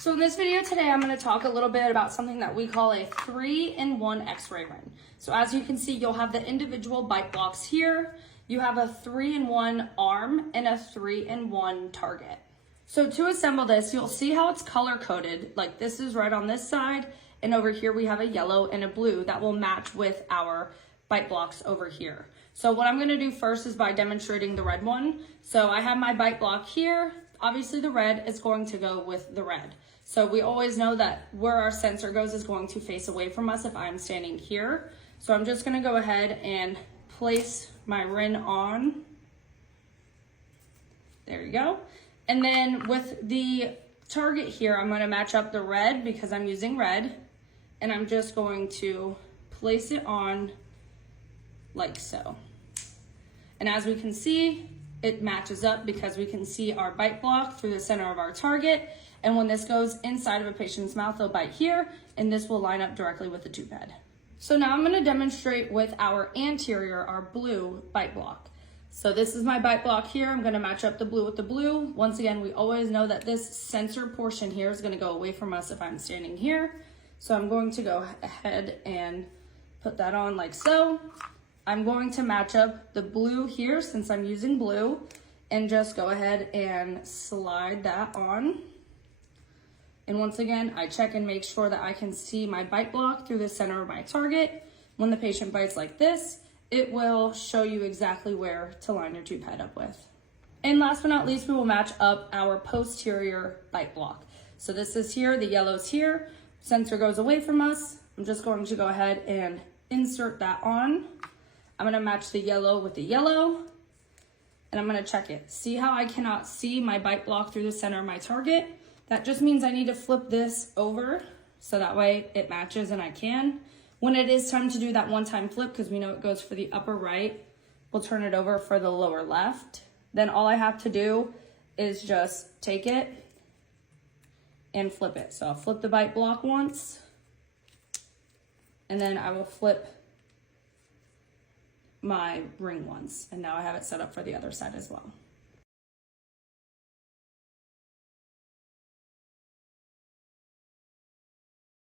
So in this video today, I'm going to talk a little bit about something that we call a 3-in-1 X-ray Rinn. So as you can see, you'll have the individual bite blocks here. You have a 3-in-1 arm and a 3-in-1 target. So to assemble this, you'll see how it's color coded. Like this is red on this side, and over here we have a yellow and a blue that will match with our bite blocks over here. So what I'm going to do first is by demonstrating the red one. So I have my bite block here. Obviously the red is going to go with the red. So we always know that where our sensor goes is going to face away from us if I'm standing here. So I'm just going to go ahead and place my Rinn on. There you go. And then with the target here, I'm going to match up the red because I'm using red. And I'm just going to place it on like so. And as we can see, it matches up because we can see our bite block through the center of our target. And when this goes inside of a patient's mouth, they'll bite here, and this will line up directly with the tube head. So now I'm going to demonstrate with our anterior, our blue bite block. So this is my bite block here. I'm going to match up the blue with the blue. Once again, we always know that this sensor portion here is going to go away from us if I'm standing here. So I'm going to go ahead and put that on like so. I'm going to match up the blue here since I'm using blue and just go ahead and slide that on. And once again, I check and make sure that I can see my bite block through the center of my target. When the patient bites like this, it will show you exactly where to line your tube head up with. And last but not least, we will match up our posterior bite block. So this is here, the yellow's here. Sensor goes away from us. I'm just going to go ahead and insert that on. I'm going to match the yellow with the yellow, and I'm going to check it. See how I cannot see my bite block through the center of my target? That just means I need to flip this over so that way it matches and I can. When it is time to do that one-time flip, because we know it goes for the upper right, we'll turn it over for the lower left. Then all I have to do is just take it and flip it. So I'll flip the bite block once, and then I will flip my ring once. And now I have it set up for the other side as well.